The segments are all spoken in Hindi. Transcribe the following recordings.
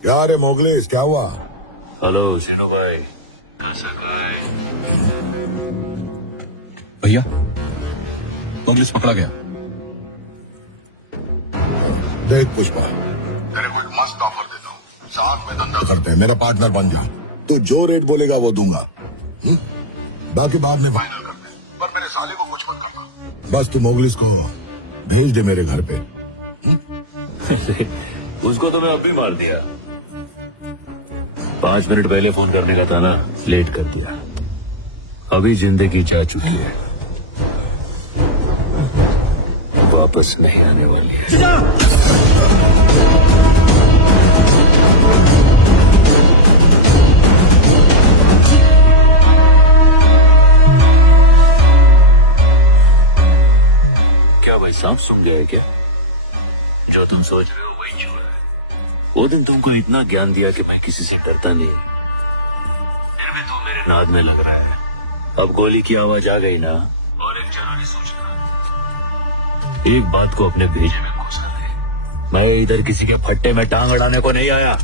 क्या रे मोगलेस, क्या हुआ? हेलो सीनू भाई, कैसा भाई? भैया मोगलेस पकड़ा गया। देख पुष्पा, तेरे को एक मस्त ऑफर देता हूँ, साथ में धंधा करते हैं, मेरा पार्टनर बन जा। तू जो रेट बोलेगा वो दूंगा। बाकी बाद में फाइनल करते हैं, पर मेरे साले को कुछ मत करना। बस तू मोगलिस को भेज दे मेरे घर पे। उसको तो मैं अभी मार दिया। 5 मिनट पहले फोन करने का था ना, लेट कर दिया। अभी जिंदगी जा चुकी है, वापस नहीं आने वाली है। क्या भाई सांप सुन गया है क्या? जो तुम सोच रहे हो वही हुआ है। वो दिन तुमको इतना ज्ञान दिया कि मैं किसी से डरता नहीं, फिर भी तू मेरे नाद में लग रहा है। अब गोली की आवाज आ गई ना, और एक जरूरी सूचना। एक बात को अपने भेजे में घुसा दे, मैं इधर किसी के फट्टे में टांग अड़ाने को नहीं आया,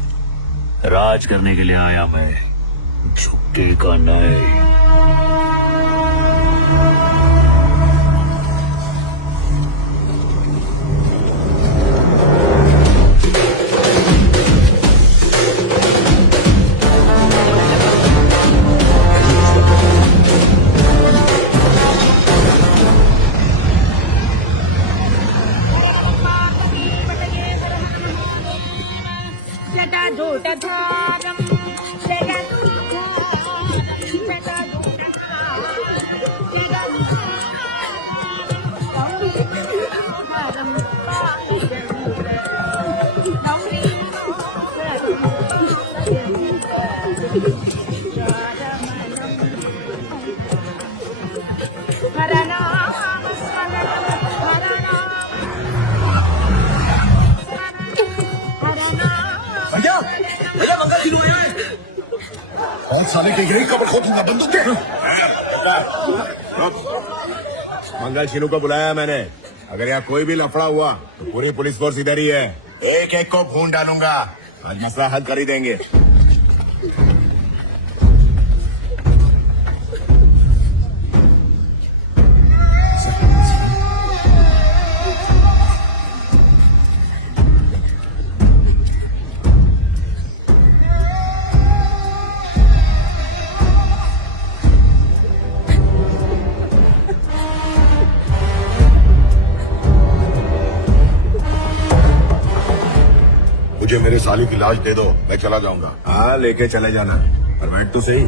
राज करने के लिए आया मैं, झुकेगा नहीं। भैया भैया मंगल सीनू बहुत साले के यही कबर खोदूंगा बंदूक दे। मंगल सीनू को बुलाया मैंने। अगर यहाँ कोई भी लफड़ा हुआ तो पूरी पुलिस फोर्स इधर ही है। एक एक को खून डालूंगा और मसला हल कर ही देंगे। मुझे मेरे साली की लाश दे दो, मैं चला जाऊंगा। हाँ लेके चले जाना, पर बैठ तो सही।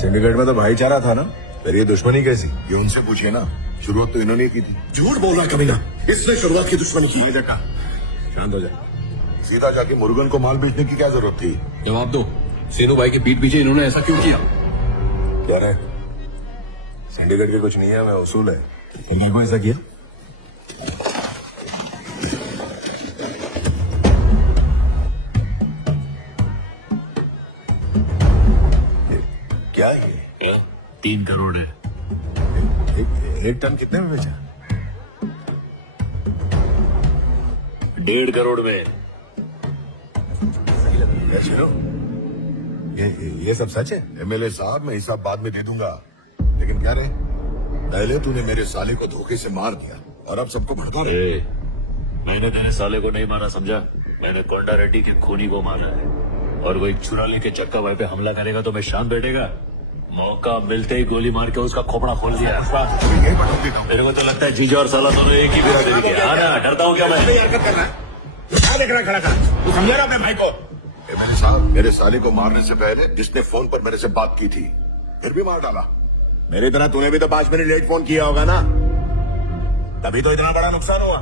सिंडिकेट में तो भाईचारा था ना, फिर ये दुश्मनी कैसी? ये उनसे पूछिए ना, शुरुआत तो इन्होंने की थी। झूठ बोल रहा कमीना, इसने शुरुआत की दुश्मनी की। शांत हो जा। सीधा जाके मुर्गन को माल बेचने की क्या जरूरत थी? जवाब दो, सीनू भाई के पीठ पीछे इन्होंने ऐसा क्यों किया? क्या रहे सिंडिकेट के कुछ नहीं है, मैं उसूल है। इनने को ऐसा किया? क्या ये? 3 करोड़ है। एक टन कितने में बेचा? 1.5 करोड़ में। सही लग रहा है शुरू। ये सब सच है? एमएलए साहब, मैं हिसाब बाद में दे दूंगा, लेकिन क्या रे, पहले तूने मेरे साले को धोखे से मार दिया और अब सबको भड़का रहे। मैंने तेरे साले को नहीं मारा, समझा? मैंने कोंडा रेड्डी के खूनी को मारा है। और कोई छुरा लेके चक्का भाई पे हमला करेगा तो मैं शांत बैठेगा? मौका मिलते ही गोली मार के उसका खोपड़ा खोल दिया। यही बटन देता हूँ। मेरे को तो लगता है जीजा और साला दोनों एक ही बिरादरी के। हाँ ना, डरता हूँ क्या मैं? हरकत कर रहा है? क्या देख रहा खड़ा? तू समझा रहा अपने भाई को? एमएलए साहब, मेरे साले को मारने से पहले जिसने फोन पर मेरे से बात की थी, फिर भी मार डाला। मेरी तरह तूने भी तो 5 मिनट लेट फोन किया होगा ना, तभी तो इतना बड़ा नुकसान हुआ।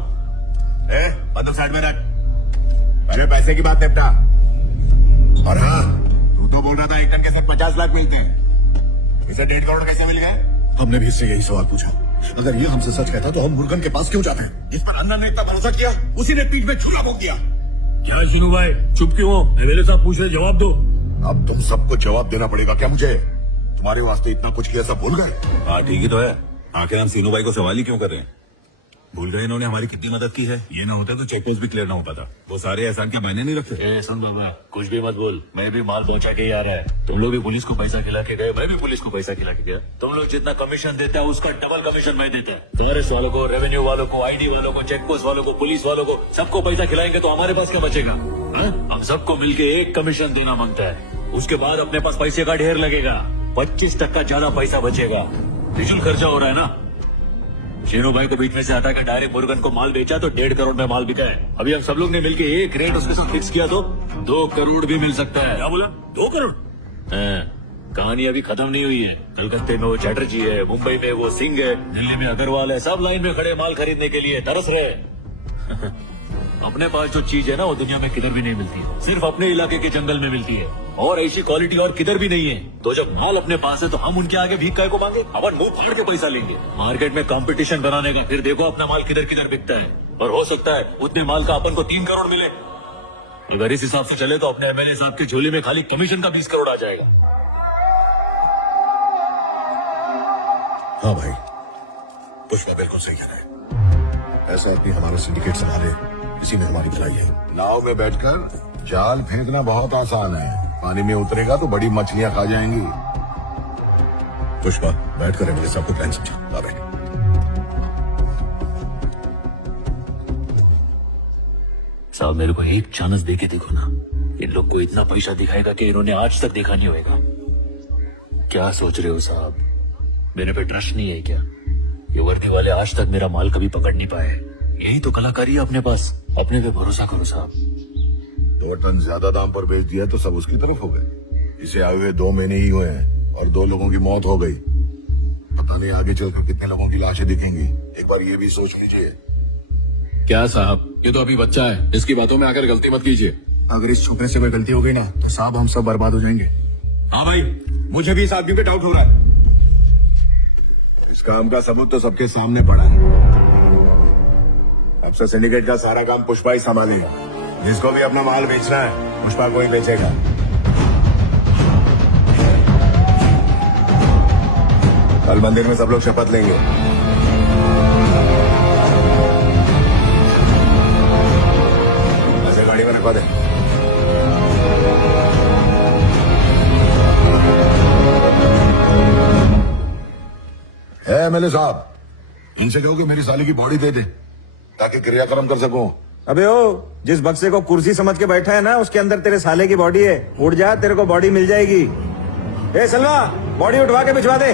बंदूक साइड में रख, पहले पैसे की बात निपटा। और हाँ, तू तो बोल रहा था एक टन के साथ 50 लाख मिलते हैं, इसे 1.5 करोड़ कैसे मिल गए? हमने भी इससे यही सवाल पूछा। अगर ये हमसे सच कहता तो हम मुर्गन के पास क्यों जाते हैं? जिस पर अन्ना ने इतना भरोसा किया, उसी ने पीठ में छुरा भोंक दिया। क्या सीनू भाई, चुप क्यों हो? एमएलए साहब पूछ रहे, जवाब दो। अब तुम सबको जवाब देना पड़ेगा क्या मुझे? तुम्हारे वास्ते इतना कुछ किया, सब भूल गए? हाँ ठीक ही तो है। आखिर हम सीनू भाई को सवाल ही क्यों कर रहे हैं? भूल गए इन्होंने हमारी कितनी मदद की है। ये ना होता तो चेक पोस्ट भी क्लियर ना हो पाता। वो सारे एहसान क्या मैंने नहीं रखे। ए सुन बाबा, कुछ भी मत बोल, मैं भी माल पहुंचा के ही आ रहा है। तुम लोग भी पुलिस को पैसा खिला के गए, मैं भी पुलिस को पैसा खिला के गया। तुम लोग जितना कमीशन देते हैं उसका डबल कमीशन मैं देता है। फॉरेस्ट वालों को, रेवेन्यू वालों को, आईडी वालों को, चेक पोस्ट वालों को, पुलिस वालों को, सबको पैसा खिलाएंगे तो हमारे पास क्या बचेगा? हम सबको मिलके एक कमीशन देना मांगता है, उसके बाद अपने पास पैसे का ढेर लगेगा, 25% ज्यादा पैसा बचेगा। फिजूल खर्चा हो रहा है ना। शीनू भाई को बीच में से हटा के डायरेक्ट मुर्गन को माल बेचा तो 1.5 करोड़ में माल बिका है। अभी हम सब लोग ने मिलके एक रेट उसके साथ फिक्स किया तो 2 करोड़ भी मिल सकता है। क्या बोला? 2 करोड़? कहानी अभी खत्म नहीं हुई है। कलकत्ते में वो चैटर्जी है, मुंबई में वो सिंह है, दिल्ली में अग्रवाल है, सब लाइन में खड़े माल खरीदने के लिए तरस रहे। अपने पास जो चीज है ना वो दुनिया में किधर भी नहीं मिलती है, सिर्फ अपने इलाके के जंगल में मिलती है, और ऐसी क्वालिटी और किधर भी नहीं है। तो जब माल अपने पास है तो हम उनके आगे भीख काय को मांगे? अपन मुंह फाड़ के पैसा लेंगे मार्केट में कंपटीशन बनाने का। फिर देखो अपना माल किधर किधर बिकता है, और हो सकता है उतने माल का अपन को 3 करोड़ मिले। अगर इस हिसाब से चले तो अपने एमएलए साहब की झोली में खाली कमीशन का 20 करोड़ आ जाएगा। हाँ भाई, पुष्पा बिल्कुल सही कह रहा है। ऐसा आदमी हमारा सिंडिकेट संभाले, इसी में हमारी भलाई है। नाव में बैठकर जाल फेंकना बहुत आसान है, पानी में उतरेगा तो बड़ी मछलियां खा जाएंगी। पुष्पा बैठ कर मेरे सबको प्लान समझा। ला बैठ। साहब मेरे को एक चांस दे के देखो ना, इन लोग को इतना पैसा दिखाएगा कि इन्होंने आज तक देखा नहीं होगा। क्या सोच रहे हो साहब, मेरे पे ट्रस्ट नहीं है क्या? ये वर्दी वाले आज तक मेरा माल कभी पकड़ नहीं पाए। यही तो कलाकारी है अपने पास, अपने पे भरोसा करो साहब। 2 टन ज्यादा दाम पर बेच दिया तो सब उसकी तरफ हो गए। इसे आए हुए 2 महीने ही हुए हैं और 2 लोगों की मौत हो गई। पता नहीं आगे चलकर कितने लोगों की लाशें दिखेंगी। एक बार ये भी सोच लीजिए। क्या साहब, ये तो अभी बच्चा है, इसकी बातों में आकर गलती मत कीजिए। अगर इस छोकरे से कोई गलती हो गई ना तो साहब हम सब बर्बाद हो जाएंगे। हाँ भाई, मुझे भी इस आदमी पे डाउट हो रहा है। इस काम का सबूत तो सबके सामने पड़ा है। अब से सिंडिकेट का सारा काम पुष्पा ही संभालेगा। जिसको भी अपना माल बेचना है पुष्पा को ही बेचेगा। कल मंदिर में सब लोग शपथ लेंगे। ऐसे गाड़ी में रखवा दे। एमएलए साहब, इनसे कहो कि मेरी साली की बॉडी दे दे ताकि क्रियाक्रम कर सकूं। अबे ओ, जिस बक्से को कुर्सी समझ के बैठा है ना उसके अंदर तेरे साले की बॉडी है। उठ जा, तेरे को बॉडी मिल जाएगी। ए सलवा, बॉडी उठवा के भिजवा दे।